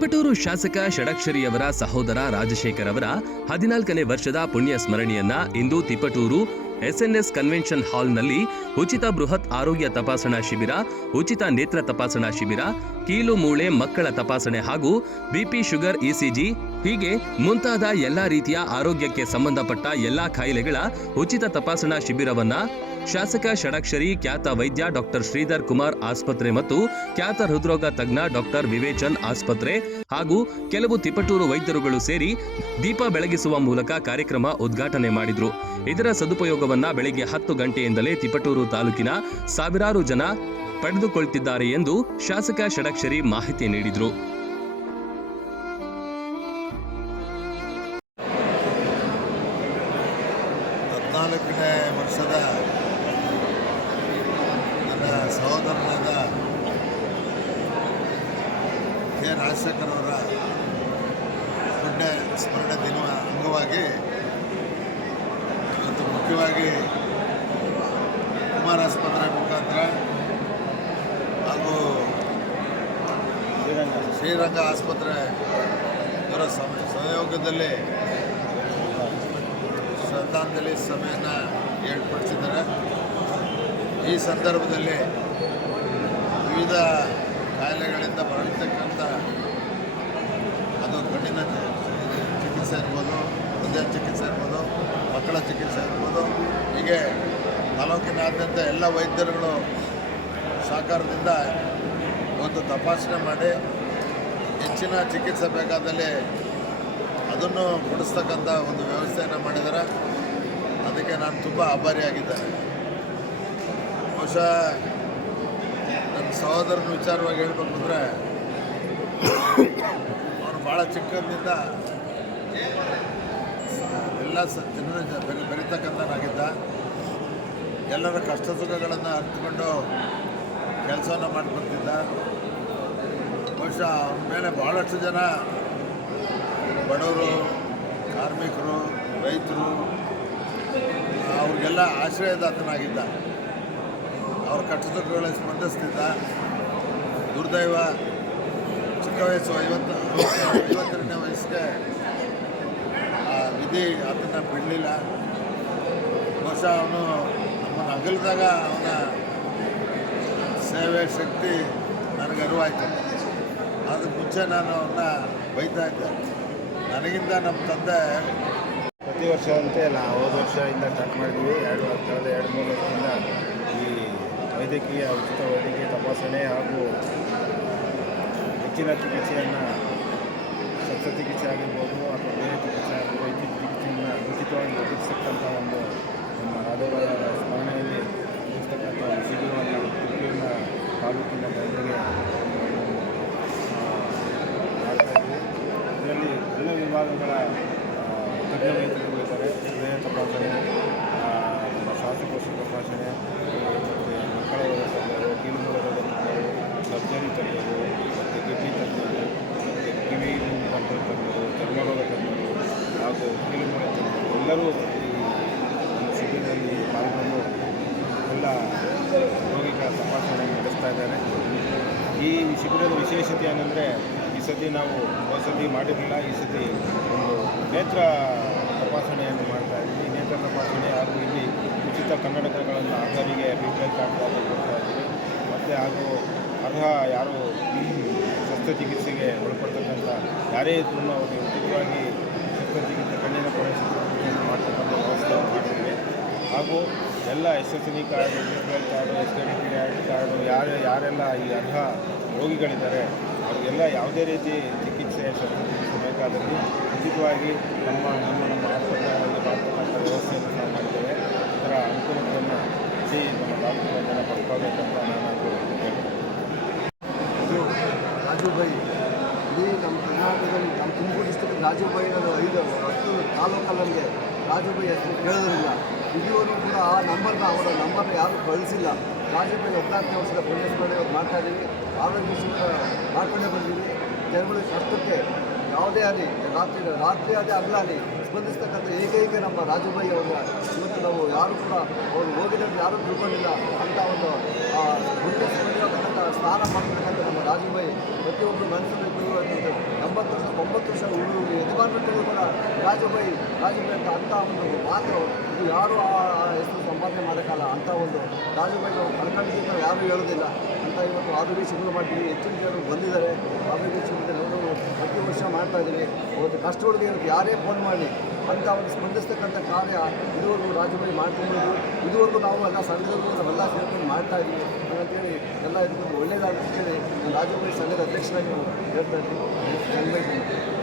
ತಿಪಟೂರು ಶಾಸಕ ಷಡಕ್ಷರಿಯವರ ಸಹೋದರ ರಾಜಶೇಖರ್ ಅವರ ಹದಿನಾಲ್ಕನೇ ವರ್ಷದ ಪುಣ್ಯ ಸ್ಮರಣೆಯನ್ನ ಇಂದು ತಿಪಟೂರು ಎಸ್ಎನ್ಎಸ್ ಕನ್ವೆನ್ಷನ್ ಹಾಲ್ನಲ್ಲಿ ಉಚಿತ ಬೃಹತ್ ಆರೋಗ್ಯ ತಪಾಸಣಾ ಶಿಬಿರ, ಉಚಿತ ನೇತ್ರ ತಪಾಸಣಾ ಶಿಬಿರ, ಕೀಲು ಮೂಳೆ ಮಕ್ಕಳ ತಪಾಸಣೆ ಹಾಗೂ ಬಿಪಿ ಶುಗರ್ ಇಸಿಜಿ ಹೀಗೆ ಮುಂತಾದ ಎಲ್ಲಾ ರೀತಿಯ ಆರೋಗ್ಯಕ್ಕೆ ಸಂಬಂಧಪಟ್ಟ ಎಲ್ಲಾ ಕಾಯಿಲೆಗಳ ಉಚಿತ ತಪಾಸಣಾ ಶಿಬಿರವನ್ನ ಶಾಸಕ ಷಡಕ್ಷರಿ, ಖ್ಯಾತ ವೈದ್ಯ ಡಾಕ್ಟರ್ ಶ್ರೀಧರ್ ಕುಮಾರ್ ಆಸ್ಪತ್ರೆ ಮತ್ತು ಖ್ಯಾತ ಹೃದ್ರೋಗ ತಜ್ಞ ಡಾಕ್ಟರ್ ವಿವೇಚನ್ ಆಸ್ಪತ್ರೆ ಹಾಗೂ ಕೆಲವು ತಿಪಟೂರು ವೈದ್ಯರುಗಳು ಸೇರಿ ದೀಪ ಬೆಳಗಿಸುವ ಮೂಲಕ ಕಾರ್ಯಕ್ರಮ ಉದ್ಘಾಟನೆ ಮಾಡಿದ್ರು. ಇದರ ಸದುಪಯೋಗವನ್ನ ಬೆಳಿಗ್ಗೆ ಹತ್ತು ಗಂಟೆಯಿಂದಲೇ ತಿಪಟೂರು ತಾಲೂಕಿನ ಸಾವಿರಾರು ಜನ ಪಡೆದುಕೊಳ್ತಿದ್ದಾರೆ ಎಂದು ಶಾಸಕ ಷಡಕ್ಷರಿ ಮಾಹಿತಿ ನೀಡಿದರು. ಹದಿನಾಲ್ಕನೇ ವರ್ಷದ ಸಹೋದರನಾದ ಕೆ. ರಾಜಶೇಖರ್ ಅವರ ಪುಣ್ಯ ಸ್ಮರಣೆ ದಿನ ಅಂಗವಾಗಿ ಮತ್ತು ಮುಖ್ಯವಾಗಿ ಕುಮಾರ್ ಆಸ್ಪತ್ರೆ ಮುಖಾಂತರ ಹಾಗೂ ಶ್ರೀರಂಗ ಆಸ್ಪತ್ರೆ ಇವರ ಸಮ, ಸಹಯೋಗದಲ್ಲಿ ಶ್ರದ್ಧಾಂಜಲಿ ಸಭೆಯನ್ನು ಏರ್ಪಡಿಸಿದ್ದಾರೆ. ಈ ಸಂದರ್ಭದಲ್ಲಿ ವಿವಿಧ ಕಾಯಿಲೆಗಳಿಂದ ಬಳಲ್ತಕ್ಕಂಥ ಅದು ಕಣ್ಣಿನ ಚಿಕಿತ್ಸೆ ಇರ್ಬೋದು ಹೃದಯ ಚಿಕಿತ್ಸೆ ಇರ್ಬೋದು, ಮಕ್ಕಳ ಚಿಕಿತ್ಸೆ ಇರ್ಬೋದು. ಹೀಗೆ ತಾಲೂಕಿನಾದ್ಯಂತ ಎಲ್ಲ ವೈದ್ಯರುಗಳು ಸಹಕಾರದಿಂದ ಒಂದು ತಪಾಸಣೆ ಮಾಡಿ ಹೆಚ್ಚಿನ ಚಿಕಿತ್ಸೆ ಬೇಕಾದಲ್ಲಿ ಅದನ್ನು ಕೊಡಿಸ್ತಕ್ಕಂಥ ಒಂದು ವ್ಯವಸ್ಥೆಯನ್ನು ಮಾಡಿದ್ದಾರೆ. ಅದಕ್ಕೆ ನಾನು ತುಂಬ ಆಭಾರಿಯಾಗಿದ್ದೇನೆ. ಬಹುಶಃ ನನ್ನ ಸಹೋದರನ ವಿಚಾರವಾಗಿ ಹೇಳ್ಬೇಕು ಅಂದರೆ, ಅವನು ಭಾಳ ಚಿಕ್ಕಂದಿಂದ ಎಲ್ಲ ಸ ಜನರ ಬೆರೆ ಬೆರೀತಕ್ಕಂಥನಾಗಿದ್ದ ಎಲ್ಲರ ಕಷ್ಟ ಸುಖಗಳನ್ನು ಅರ್ಥಕೊಂಡು ಕೆಲಸವನ್ನು ಮಾಡಿ ಬಹುಶಃ ಅವನ ಮೇಲೆ ಭಾಳಷ್ಟು ಜನ ಬಡವರು, ಕಾರ್ಮಿಕರು, ರೈತರು, ಅವ್ರಿಗೆಲ್ಲ ಆಶ್ರಯದಾತನಾಗಿದ್ದ. ಅವ್ರ ಕಷ್ಟಸುಖಗಳಿಗೆ ಸ್ಪಂದಿಸ್ತಿದ್ದ ದುರ್ದೈವ, ಚಿಕ್ಕ ವಯಸ್ಸು, ಐವತ್ತು ಐವತ್ತೆರಡನೇ ವಯಸ್ಸಿಗೆ ಆ ವಿಧಿ ಅದನ್ನು ಬಿಡಲಿಲ್ಲ. ಬಹುಶಃ ಅವನು ನಮ್ಮನ್ನು ಅಗಲಿದಾಗ ಅವನ ಸೇವೆ ಶಕ್ತಿ ನನಗೆ ಅರಿವಾಯ್ತು. ಅದಕ್ಕೆ ಮುಂಚೆ ನಾನು ಅವನ್ನ ಬೈತಾ ಇದ್ದೆ. ನನಗಿಂತ ನಮ್ಮ ತಂದೆ ಪ್ರತಿ ವರ್ಷ ಅಂತೆ ನಾ ಹೋದ ವರ್ಷದಿಂದ ಸ್ಟಾರ್ಟ್ ಮಾಡಿದ್ವಿ. ಎರಡು ಎರಡು, ಮೂರು ವರ್ಷದಿಂದ ವೈದ್ಯಕೀಯ ಉಚಿತ ವೈದ್ಯಕೀಯ ತಪಾಸಣೆ ಹಾಗೂ ಹೆಚ್ಚಿನ ಚಿಕಿತ್ಸೆಯನ್ನು ಶಸ್ತ್ರಚಿಕಿತ್ಸೆ ಆಗಿರ್ಬೋದು ಅಥವಾ ಬೇರೆ ಚಿಕಿತ್ಸೆ ಆಗಿರ್ಬೋದು, ವೈದ್ಯ ಚಿಕಿತ್ಸೆಯನ್ನು ಉಚಿತವಾಗಿ ಒದಗಿಸ್ತಕ್ಕಂಥ ಒಂದು ನಮ್ಮ ರಾಧವರ ಸ್ಮರಣೆಯಲ್ಲಿ ಒದಗಿಸ್ತಕ್ಕಂಥ ಒಂದು ಶಿಬಿರವನ್ನು ತುಮಕೂರಿನ ತಾಲೂಕಿನ ಜನರಿಗೆ ಇದರಲ್ಲಿ ಎಲ್ಲ ವಿಭಾಗಗಳ ತಜ್ಞ ವೈದ್ಯರು ಇದ್ದಾರೆ ಹೃದಯ ತಪಾಸಣೆ ಶ್ವಾಸಕೋಶ ತಪಾಸಣೆ ಮಕ್ಕಳ ತಜ್ಞರು ಕೀಲುಮೂಲ ರೋಗ ಸರ್ಜರಿ ತಜ್ಞರು ಮತ್ತು ಕಿಡ್ನಿ ತಜ್ಞರು ಮತ್ತು ಕಿವಿ ಕಂಟ್ರೋಲ್ ತಜ್ಞರು ಚರ್ಮರೋಗ ತಜ್ಞರು ಹಾಗೂ ಕೀಲುಮೂಲ ತಜ್ಞರು ಎಲ್ಲರೂ ಈ ಶಿಬಿರದಲ್ಲಿ ಪಾಲ್ಗೊಂಡು ಎಲ್ಲ ರೋಗಿಗಳ ತಪಾಸಣೆ ನಡೆಸ್ತಾ ಇದ್ದಾರೆ ಈ ಶಿಬಿರದ ವಿಶೇಷತೆ ಏನಂದರೆ ಈ ಸತಿ ನಾವು ವಸತಿ ಮಾಡಿರಲಿಲ್ಲ. ಈ ಸತಿ ಒಂದು ನೇತ್ರ ತಪಾಸಣೆಯನ್ನು ಮಾಡ್ತಾ ಇದ್ದೀವಿ ನೇತ್ರ ತಪಾಸಣೆ ಹಾಗೂ ಇಲ್ಲಿ ಉಚಿತ ಕನ್ನಡಕಗಳನ್ನು ಅಂಗಡಿಗೆ ಬಿ ಕಾರ್ಡ್ಗಳನ್ನು ಕೊಡ್ತಾ ಇದ್ದೀವಿ ಮತ್ತು ಹಾಗೂ ಅರ್ಹ ಯಾರು ಶಸ್ತ್ರಚಿಕಿತ್ಸೆಗೆ ಒಳಪಡ್ತಕ್ಕಂಥ ಯಾರೇ ಇದ್ರೂ ಅವರಿಗೆ ಉಚಿತವಾಗಿ ಶಸ್ತ್ರಚಿಕಿತ್ಸೆ ಕಣ್ಣಿನ ಕೊನೆ ಶಸ್ತ್ರಚಿಕಿತ್ಸೆಯನ್ನು ಮಾಡ್ತಕ್ಕಂಥ ವ್ಯವಸ್ಥೆಯನ್ನು ಮಾಡಿದ್ದೀವಿ ಹಾಗೂ ಎಲ್ಲ S S D card L card S D P card ಯಾರು, ಯಾರೆಲ್ಲ ಈ ಅರ್ಹ ರೋಗಿಗಳಿದ್ದಾರೆ, ಅವರಿಗೆಲ್ಲ ಯಾವುದೇ ರೀತಿ ಚಿಕಿತ್ಸೆ, ಶಸ್ತ್ರಚಿಕಿತ್ಸೆ ಬೇಕಾದಲ್ಲಿ ಉಚಿತವಾಗಿ ನಮ್ಮ ನಮ್ಮ ನಮ್ಮ ಆಸ್ಪತ್ರೆಗಳಲ್ಲಿ ಮಾಡ್ತಕ್ಕಂಥ ವ್ಯವಸ್ಥೆಯನ್ನು ನಾವು ಮಾಡಿದ್ದೇವೆ ಇದರ ಅನುಕೂಲತೆಯನ್ನು ಹೆಚ್ಚಿ ನಮ್ಮ ತಾಲೂಕಿನ ಜನ ಪಡ್ಕೋಬೇಕಂತ ನಾನು ಹೇಳ್ತೀನಿ ಇದು ರಾಜು ಬೈ ಇಡೀ ನಮ್ಮ ಕರ್ನಾಟಕದಲ್ಲಿ, ನಮ್ಮ ತುಮಕೂರು ಡಿಸ್ಟಿಕ್ ರಾಜಬಾಯಿ ಅನ್ನೋದು ಐದು ಹತ್ತು ತಾಲೂಕಲ್ಲಿ ರಾಜು ಬೈ ಹೆಸರು ಕೇಳೋದ್ರಿಂದ. ಇದುವರೆಗೂ ಕೂಡ ಆ ನಂಬರ್ನ ಅವರ ನಂಬರ್ನ ಯಾರೂ ಕಳಿಸಿಲ್ಲ. ರಾಜಬಾಯಿ ಹದಿನಾಲ್ಕನೇ ವರ್ಷದ ಪುಣ್ಯಸ್ಮರಣೆ ಅವ್ರು ಮಾಡ್ತಾ ಇದ್ದೀವಿ. ಆರೋಗ್ಯ ಮಾಡ್ಕೊಂಡೇ ಬಂದೀವಿ ಜನಗಳ ಕಷ್ಟಕ್ಕೆ ಯಾವುದೇ ಆಗಲಿ ರಾತ್ರಿ ರಾತ್ರಿ ಅದೇ ಅಗ್ಲಾಗಲಿ ಸ್ಪಂದಿಸ್ತಕ್ಕಂಥ ಏಕೈಕ ನಮ್ಮ ರಾಜುಬಾಯಿ ಅವರ. ಇವತ್ತು ನಾವು ಯಾರು ಕೂಡ ಅವರು ಹೋಗಿದ್ರೆ ಯಾರೂ ತಿಳ್ಕೊಂಡಿಲ್ಲ ಅಂತ ಒಂದು ಸ್ನಾನ ಮಾಡ್ತಕ್ಕಂಥ ನಮ್ಮ ರಾಜುಭಾಯಿ ಪ್ರತಿಯೊಬ್ಬರು ಮನಸ್ಸಲ್ಲಿ ತಿಳುವಳಿಕೆ ಎಂಬತ್ತು ವರ್ಷ, ಒಂಬತ್ತು ವರ್ಷ ಹುಡುಗರು ಯಜಮಾನರು ಕೂಡ ರಾಜುಭಾಯಿ ರಾಜುಭಾಯಿ ಅಂತ ಅಂಥ ಒಂದು ಮಾತು ಇದು ಯಾರು ಆ ಹೆಸರು ಸಂಪಾದನೆ ಮಾಡೋಕ್ಕಲ್ಲ ಅಂಥ ಒಂದು ರಾಜುಭಾಯಿ ನಾವು ಕಳ್ಕೊಂಡಿದ್ದ ಯಾರೂ ಹೇಳೋದಿಲ್ಲ. ಅಂತ ಇವತ್ತು ಆಧುನಿಕ ಶಿಬಿರ ಮಾಡ್ತೀವಿ. ಹೆಚ್ಚಿನ ಜನರು ಬಂದಿದ್ದಾರೆ. ಆಧುನಿಕ ಶಿಬಿರ ಅವರು ಪ್ರತಿ ವರ್ಷ ಮಾಡ್ತಾ ಇದ್ದೀವಿ ಒಂದು ಕಷ್ಟಗಳಿಗೆ ಯಾರೇ ಫೋನ್ ಮಾಡಿ. ಅಂತ ಒಂದು ಸ್ಪಂದಿಸ್ತಕ್ಕಂಥ ಕಾರ್ಯ ಇದುವರೆಗೂ ರಾಜ್ಯದಲ್ಲಿ ಮಾಡ್ಕೊಂಡಿದ್ದು ಇದುವರೆಗೂ ನಾವು ಎಲ್ಲ ಸಂಘದವರು ನಾವೆಲ್ಲ ಸೇರ್ಕೊಂಡು ಮಾಡ್ತಾ ಇದ್ದೀವಿ ಅಂತೇಳಿ ಎಲ್ಲ ಇದಕ್ಕೊಂದು ಒಳ್ಳೆಯದಾಗುತ್ತೆ ಹೇಳಿ ರಾಜ್ಯದಲ್ಲಿ ಸಂಘದ ಅಧ್ಯಕ್ಷರಾಗಿ ಹೇಳ್ತಾ ಇದ್ದೀನಿ.